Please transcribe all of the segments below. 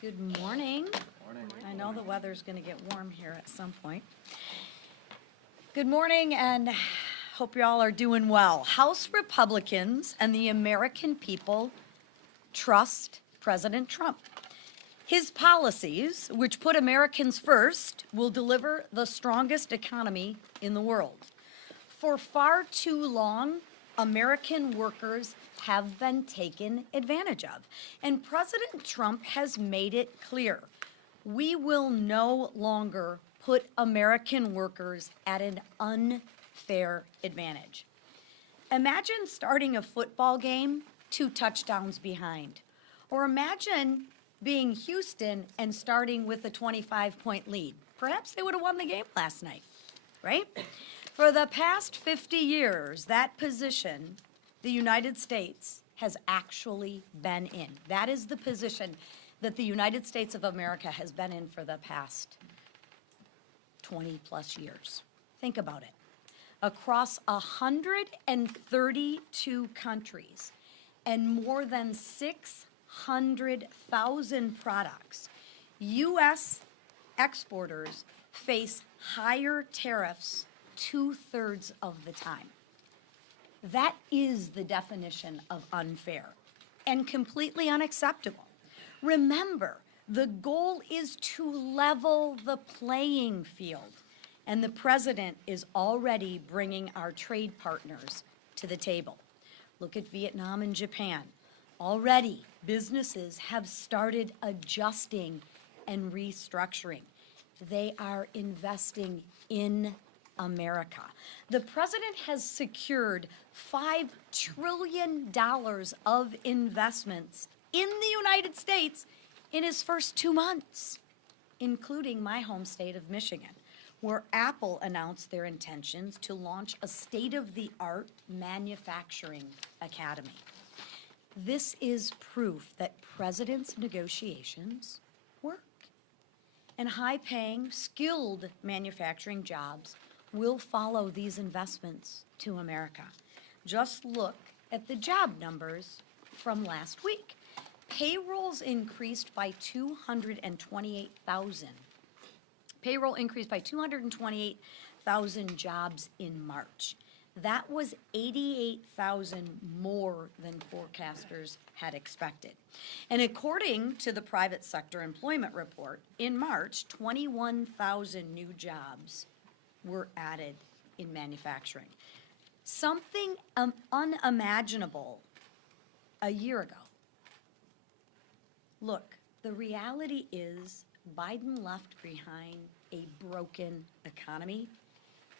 Good morning. I know the weather's going to get warm here at some point. Good morning, and hope you all are doing well. House Republicans and the American people trust President Trump. His policies, which put Americans first, will deliver the strongest economy in the world. For far too long, American workers have been taken advantage of. And President Trump has made it clear, we will no longer put American workers at an unfair advantage. Imagine starting a football game 2 touchdowns behind. Or imagine being Houston and starting with a 25-point lead. Perhaps they would have won the game last night, right? For the past 50 years, that position the United States has actually been in. That is the position that the United States of America has been in for the past 20 plus years. Think about it. Across 132 countries and more than 600,000 products, U.S. exporters face higher tariffs 2/3 of the time. That is the definition of unfair and completely unacceptable. Remember, the goal is to level the playing field, and the president is already bringing our trade partners to the table. Look at Vietnam and Japan. Already, businesses have started adjusting and restructuring. They are investing in America. The president has secured $5 trillion of investments in the United States in his first 2 months, including my home state of Michigan, where Apple announced their intentions to launch a state-of-the-art manufacturing academy. This is proof that president's negotiations work. And high-paying, skilled manufacturing jobs will follow these investments to America. Just look at the job numbers from last week. Payrolls increased by 228,000. Payroll increased by 228,000 jobs in March. That was 88,000 more than forecasters had expected. And according to the private sector employment report, in March, 21,000 new jobs were added in manufacturing. Something unimaginable a year ago. Look, the reality is Biden left behind a broken economy,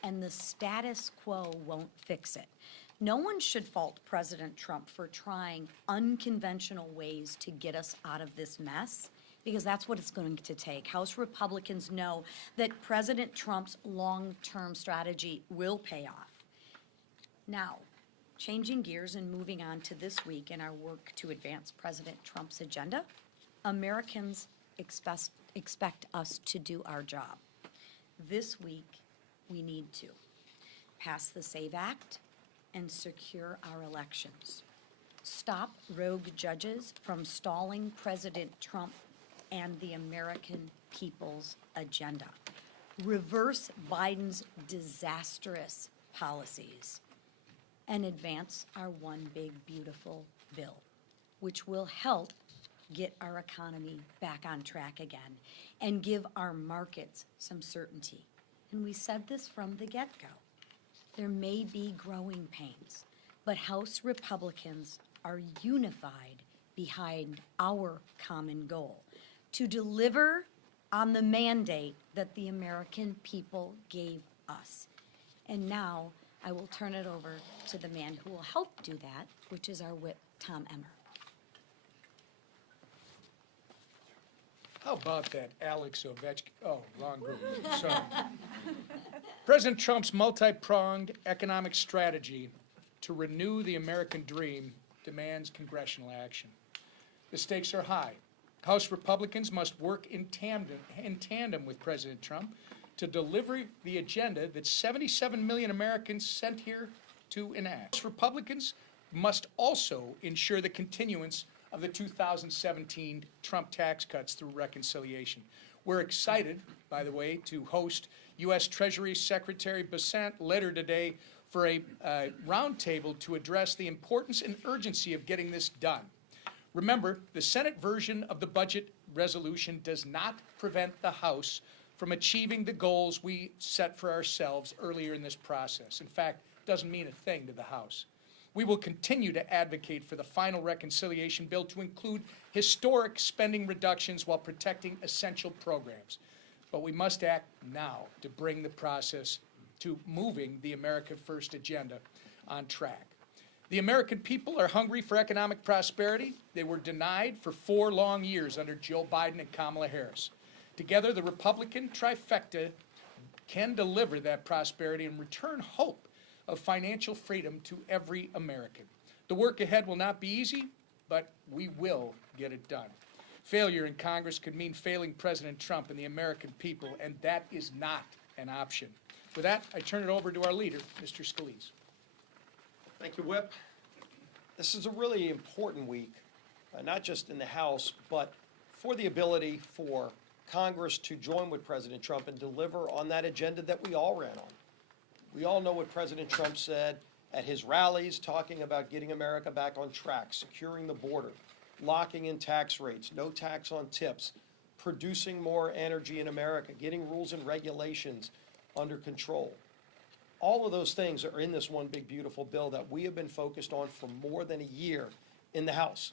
and the status quo won't fix it. No one should fault President Trump for trying unconventional ways to get us out of this mess, because that's what it's going to take. House Republicans know that President Trump's long-term strategy will pay off. Now, changing gears and moving on to this week in our work to advance President Trump's agenda, Americans expect us to do our job. This week, we need to pass the SAVE Act and secure our elections. Stop rogue judges from stalling President Trump and the American people's agenda. Reverse Biden's disastrous policies and advance our one big beautiful bill, which will help get our economy back on track again and give our markets some certainty. And we said this from the get-go. There may be growing pains, but House Republicans are unified behind our common goal to deliver on the mandate that the American people gave us. And now I will turn it over to the man who will help do that, which is our whip, Tom Emmer. How about that, Alex Ovechkin? Oh, wrong group. Sorry. President Trump's multi-pronged economic strategy to renew the American dream demands congressional action. The stakes are high. House Republicans must work in tandem with President Trump to deliver the agenda that 77 million Americans sent here to enact. House Republicans must also ensure the continuance of the 2017 Trump tax cuts through reconciliation. We're excited, by the way, to host U.S. Treasury Secretary Bessent later today for a roundtable to address the importance and urgency of getting this done. Remember, the Senate version of the budget resolution does not prevent the House from achieving the goals we set for ourselves earlier in this process. In fact, it doesn't mean a thing to the House. We will continue to advocate for the final reconciliation bill to include historic spending reductions while protecting essential programs. But we must act now to bring the process to moving the America First agenda on track. The American people are hungry for economic prosperity. They were denied for 4 long years under Joe Biden and Kamala Harris. Together, the Republican trifecta can deliver that prosperity and return hope of financial freedom to every American. The work ahead will not be easy, but we will get it done. Failure in Congress could mean failing President Trump and the American people, and that is not an option. With that, I turn it over to our leader, Mr. Scalise. Thank you, Whip. This is a really important week, not just in the House, but for the ability for Congress to join with President Trump and deliver on that agenda that we all ran on. We all know what President Trump said at his rallies, talking about getting America back on track, securing the border, locking in tax rates, no tax on tips, producing more energy in America, getting rules and regulations under control. All of those things are in this one big beautiful bill that we have been focused on for more than a year in the House.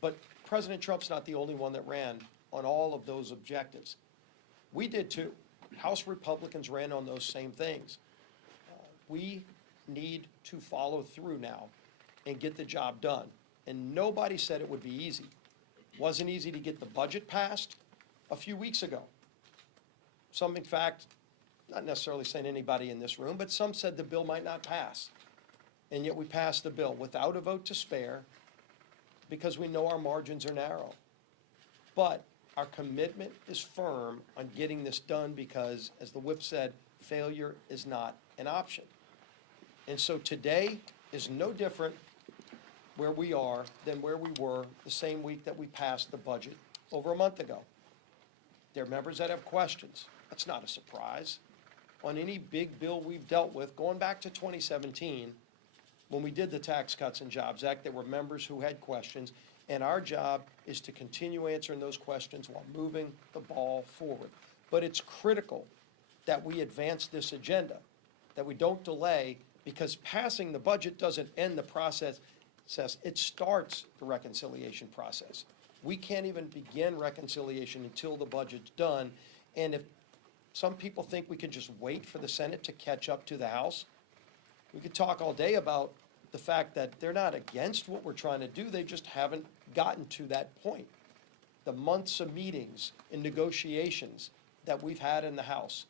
But President Trump's not the only one that ran on all of those objectives. We did too. House Republicans ran on those same things. We need to follow through now and get the job done. And nobody said it would be easy. It wasn't easy to get the budget passed a few weeks ago. Some, in fact, not necessarily saying anybody in this room, but some said the bill might not pass. And yet we passed the bill without a vote to spare because we know our margins are narrow. But our commitment is firm on getting this done because, as the whip said, failure is not an option. And so today is no different where we are than where we were the same week that we passed the budget over a month ago. There are members that have questions. That's not a surprise. On any big bill we've dealt with, going back to 2017, when we did the Tax Cuts and Jobs Act, there were members who had questions, and our job is to continue answering those questions while moving the ball forward. But it's critical that we advance this agenda, that we don't delay, because passing the budget doesn't end the process, it starts the reconciliation process. We can't even begin reconciliation until the budget's done, and if some people think we can just wait for the Senate to catch up to the House, we could talk all day about the fact that they're not against what we're trying to do, they just haven't gotten to that point. The months of meetings and negotiations that we've had in the House,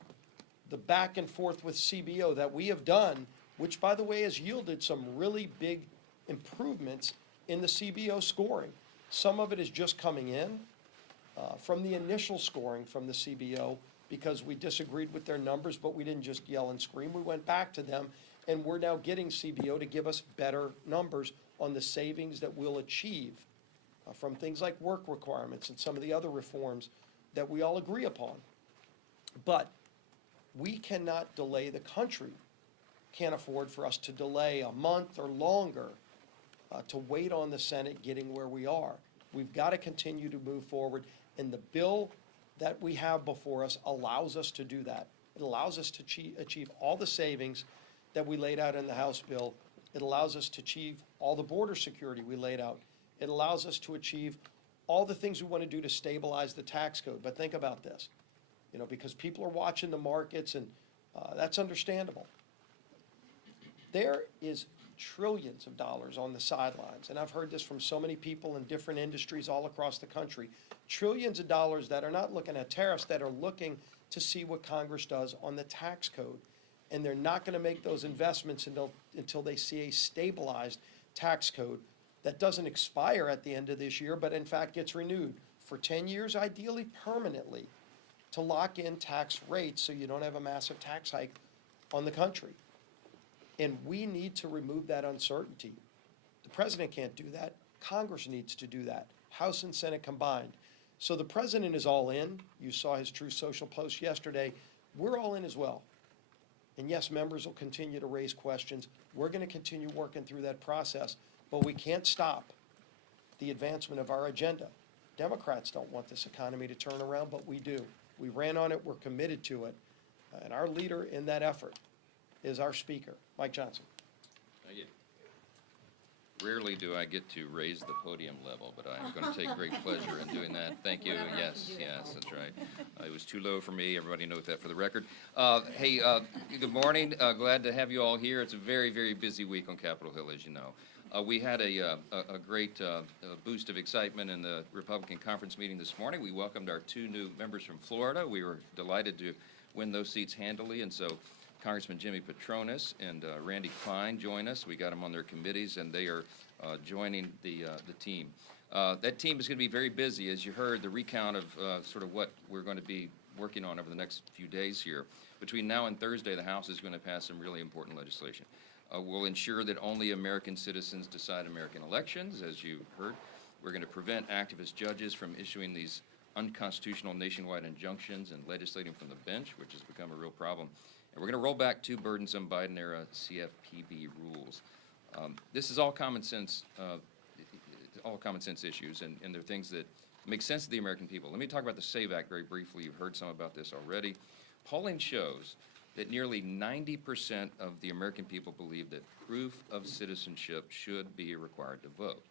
the back and forth with CBO that we have done, which, by the way, has yielded some really big improvements in the CBO scoring. Some of it is just coming in from the initial scoring from the CBO because we disagreed with their numbers, but we didn't just yell and scream. We went back to them, and we're now getting CBO to give us better numbers on the savings that we'll achieve from things like work requirements and some of the other reforms that we all agree upon. But we cannot delay the country. Can't afford for us to delay a month or longer to wait on the Senate getting where we are. We've got to continue to move forward, and the bill that we have before us allows us to do that. It allows us to achieve all the savings that we laid out in the House bill. It allows us to achieve all the border security we laid out. It allows us to achieve all the things we want to do to stabilize the tax code. But think about this, because people are watching the markets, and that's understandable. There is trillions of dollars on the sidelines, and I've heard this from so many people in different industries all across the country, trillions of dollars that are not looking at tariffs, that are looking to see what Congress does on the tax code. And they're not going to make those investments until they see a stabilized tax code that doesn't expire at the end of this year, but in fact gets renewed for 10 years, ideally permanently, to lock in tax rates so you don't have a massive tax hike on the country. And we need to remove that uncertainty. The president can't do that. Congress needs to do that, House and Senate combined. So the president is all in. You saw his True Social post yesterday. We're all in as well. And yes, members will continue to raise questions. We're going to continue working through that process, but we can't stop the advancement of our agenda. Democrats don't want this economy to turn around, but we do. We ran on it, we're committed to it, and our leader in that effort is our Speaker, Mike Johnson. Thank you. Rarely do I get to raise the podium level, but I'm going to take great pleasure in doing that. Thank you. Yes, that's right. It was too low for me. Everybody knows that for the record. Hey, good morning. Glad to have you all here. It's a very, very busy week on Capitol Hill, as you know. We had a great boost of excitement in the Republican conference meeting this morning. We welcomed our 2 new members from Florida. We were delighted to win those seats handily, and so Congressman Jimmy Petronis and Randy Klein join us. We got them on their committees, and they are joining the team. That team is going to be very busy. As you heard, the recount of sort of what we're going to be working on over the next few days here. Between now and Thursday, the House is going to pass some really important legislation. We'll ensure that only American citizens decide American elections, as you heard. We're going to prevent activist judges from issuing these unconstitutional nationwide injunctions and legislating from the bench, which has become a real problem. And we're going to roll back 2 burdensome Biden-era CFPB rules. This is all common sense issues, and they're things that make sense to the American people. Let me talk about the SAVE Act very briefly. You've heard some about this already. Polling shows that nearly 90% of the American people believe that proof of citizenship should be required to vote.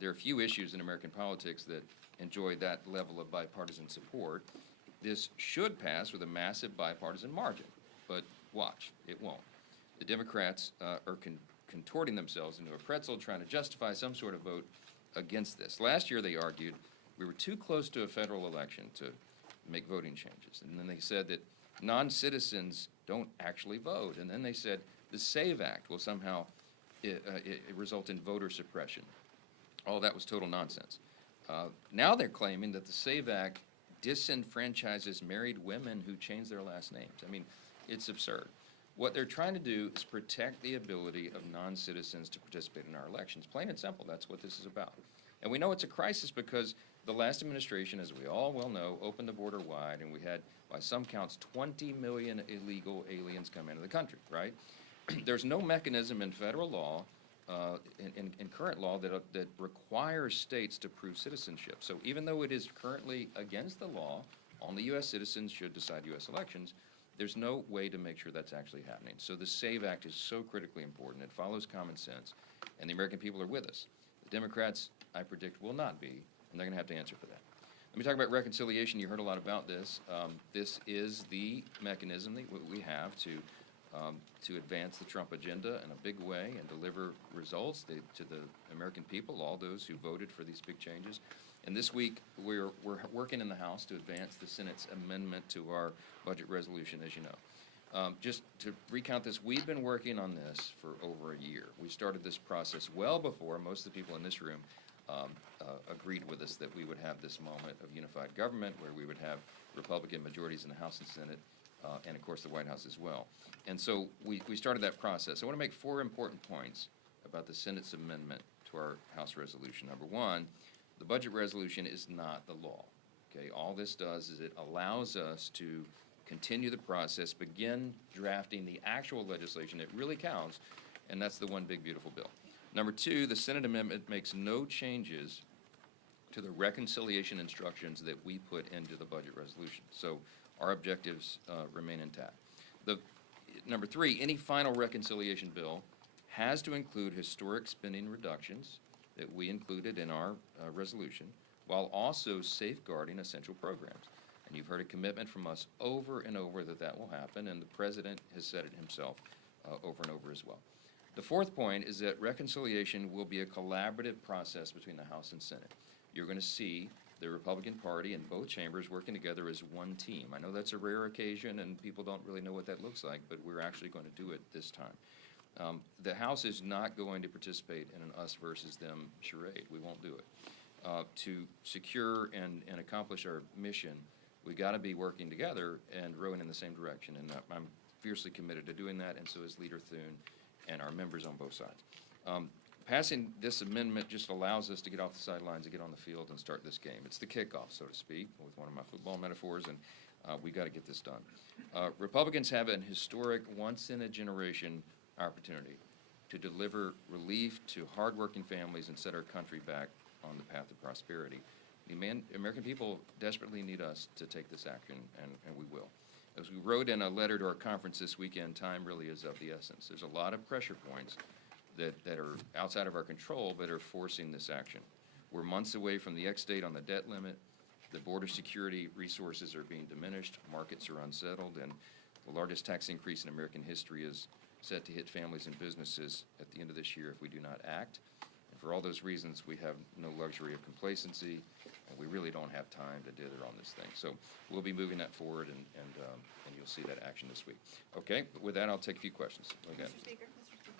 There are few issues in American politics that enjoy that level of bipartisan support. This should pass with a massive bipartisan margin, but watch, it won't. The Democrats are contorting themselves into a pretzel trying to justify some sort of vote against this. Last year they argued we were too close to a federal election to make voting changes. And then they said that non-citizens don't actually vote. And then they said the SAVE Act will somehow result in voter suppression. All that was total nonsense. Now they're claiming that the SAVE Act disenfranchises married women who change their last names. I mean, it's absurd. What they're trying to do is protect the ability of non-citizens to participate in our elections. Plain and simple, that's what this is about. And we know it's a crisis because the last administration, as we all well know, opened the border wide, and we had, by some counts, 20 million illegal aliens come into the country, right? There's no mechanism in federal law, in current law, that requires states to prove citizenship. So even though it is currently against the law, only U.S. citizens should decide U.S. elections, there's no way to make sure that's actually happening. So the SAVE Act is so critically important. It follows common sense, and the American people are with us. The Democrats, I predict, will not be, and they're going to have to answer for that. Let me talk about reconciliation. You heard a lot about this. This is the mechanism that we have to advance the Trump agenda in a big way and deliver results to the American people, all those who voted for these big changes. And this week, we're working in the House to advance the Senate's amendment to our budget resolution, as you know. Just to recount this, we've been working on this for over a year. We started this process well before most of the people in this room agreed with us that we would have this moment of unified government where we would have Republican majorities in the House and Senate, and of course the White House as well. And so we started that process. I want to make 4 important points about the Senate's amendment to our House resolution. Number 1, the budget resolution is not the law. Okay, all this does is it allows us to continue the process, begin drafting the actual legislation that really counts, and that's the one big beautiful bill. Number 2, the Senate amendment makes no changes to the reconciliation instructions that we put into the budget resolution. So our objectives remain intact. Number 3, any final reconciliation bill has to include historic spending reductions that we included in our resolution, while also safeguarding essential programs. And you've heard a commitment from us over and over that will happen, and the President has said it himself over and over as well. The 4th point is that reconciliation will be a collaborative process between the House and Senate. You're going to see the Republican Party in both chambers working together as one team. I know that's a rare occasion, and people don't really know what that looks like, but we're actually going to do it this time. The House is not going to participate in an us versus them charade. We won't do it. To secure and accomplish our mission, we got to be working together and rowing in the same direction, and I'm fiercely committed to doing that, and so is Leader Thune and our members on both sides. passing this amendment just allows us to get off the sidelines and get on the field and start this game. It's the kickoff, so to speak, with one of my football metaphors, and we got to get this done. Republicans have an historic, once-in-a-generation opportunity to deliver relief to hardworking families and set our country back on the path of prosperity. The American people desperately need us to take this action, and we will. As we wrote in a letter to our conference this weekend, time really is of the essence. There's a lot of pressure points that are outside of our control but are forcing this action. We're months away from the X-date on the debt limit. The border security resources are being diminished. Markets are unsettled, and the largest tax increase in American history is set to hit families and businesses at the end of this year if we do not act. And for all those reasons, we have no luxury of complacency, and we really don't have time to dither on this thing. So we'll be moving that forward, and you'll see that action this week. Okay, with that, I'll take a few questions. Okay. Mr. Speaker.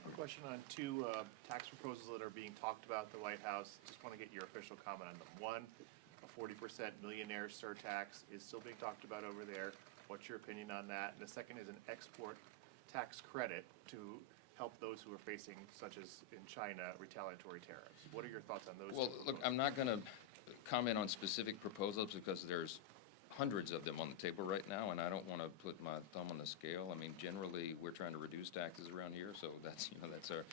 A question on two tax proposals that are being talked about at the White House. Just want to get your official comment on them. One, a 40% millionaire surtax is still being talked about over there. What's your opinion on that? And the second is an export tax credit to help those who are facing, such as in China, retaliatory tariffs. What are your thoughts on those? Well, look, I'm not going to comment on specific proposals because there's hundreds of them on the table right now, and I don't want to put my thumb on the scale. I mean, generally, we're trying to reduce taxes around here, so that's, that's a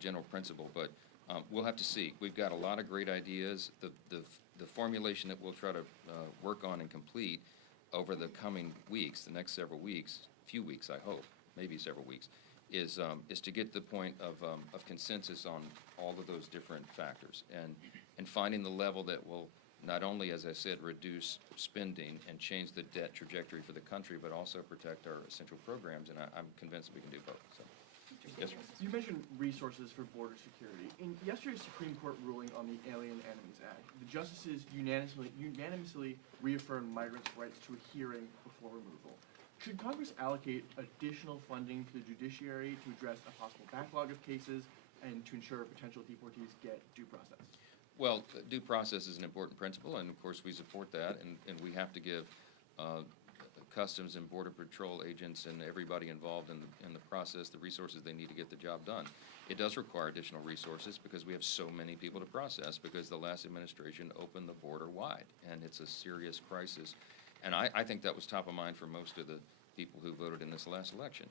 general principle. But we'll have to see. We've got a lot of great ideas. The formulation that we'll try to work on and complete over the coming weeks, the next several weeks, few weeks, I hope, maybe several weeks, is to get the point of consensus on all of those different factors and finding the level that will not only, as I said, reduce spending and change the debt trajectory for the country, but also protect our essential programs, and I'm convinced we can do both. So, yes, sir. You mentioned resources for border security. In yesterday's Supreme Court ruling on the Alien Enemies Act, the justices unanimously reaffirmed migrants' rights to a hearing before removal. Should Congress allocate additional funding to the judiciary to address a possible backlog of cases and to ensure potential deportees get due process? Well, due process is an important principle, and of course we support that, and we have to give Customs and Border Patrol agents and everybody involved in the process the resources they need to get the job done. It does require additional resources because we have so many people to process because the last administration opened the border wide, and it's a serious crisis. And I think that was top of mind for most of the people who voted in this last election.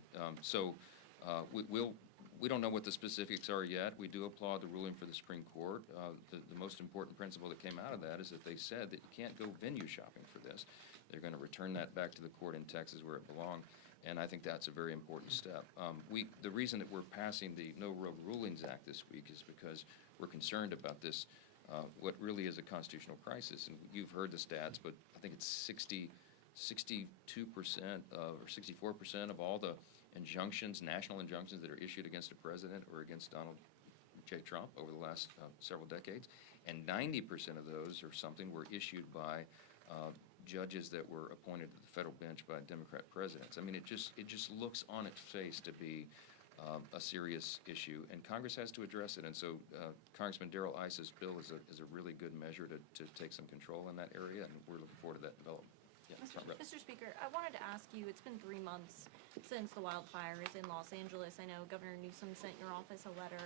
We don't know what the specifics are yet. We do applaud the ruling for the Supreme Court. The most important principle that came out of that is that they said that you can't go venue shopping for this. They're going to return that back to the court in Texas where it belonged, and I think that's a very important step. The reason that we're passing the No Rogue Rulings Act this week is because we're concerned about this, what really is a constitutional crisis. And you've heard the stats, but I think it's 62% or 64% of all the injunctions, national injunctions that are issued against a president or against Donald J. Trump over the last several decades, and 90% of those or something were issued by judges that were appointed to the federal bench by Democrat presidents. I mean, it just looks on its face to be a serious issue, and Congress has to address it. And so Congressman Darrell Iss's bill is a really good measure to take some control in that area, and we're looking forward to that development. Yeah, Mr. Speaker, I wanted to ask you, it's been 3 months since the wildfires in Los Angeles. I know Governor Newsom sent your office a letter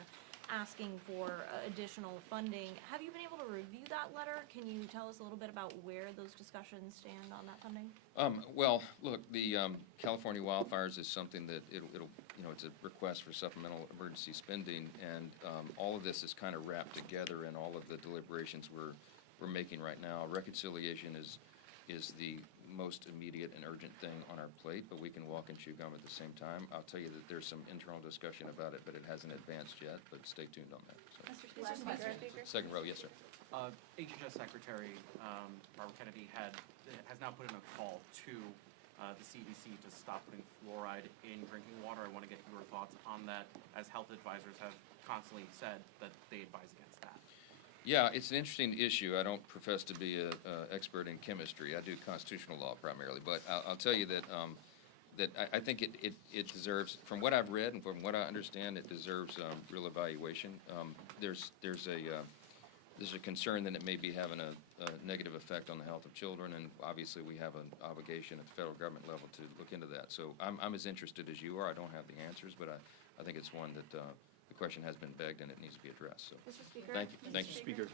asking for additional funding. Have you been able to review that letter? Can you tell us a little bit about where those discussions stand on that funding? Well, look, the California wildfires is something that it's a request for supplemental emergency spending, and all of this is kind of wrapped together in all of the deliberations we're making right now. Reconciliation is the most immediate and urgent thing on our plate, but we can walk and chew gum at the same time. I'll tell you that there's some internal discussion about it, but it hasn't advanced yet, but stay tuned on that. So. Mr. Speaker. Second row, yes, sir. HHS Secretary Barbara Kennedy has now put in a call to the CDC to stop putting fluoride in drinking water. I want to get your thoughts on that, as health advisors have constantly said that they advise against that. Yeah, it's an interesting issue. I don't profess to be an expert in chemistry. I do constitutional law primarily, but I'll tell you that I think it deserves, from what I've read and from what I understand, it deserves real evaluation. There's a concern that it may be having a negative effect on the health of children, and obviously we have an obligation at the federal government level to look into that. So I'm as interested as you are. I don't have the answers, but I think it's one that the question has been begged and it needs to be addressed, so. Mr. Speaker? Thank you, Mr. thank you. Speaker.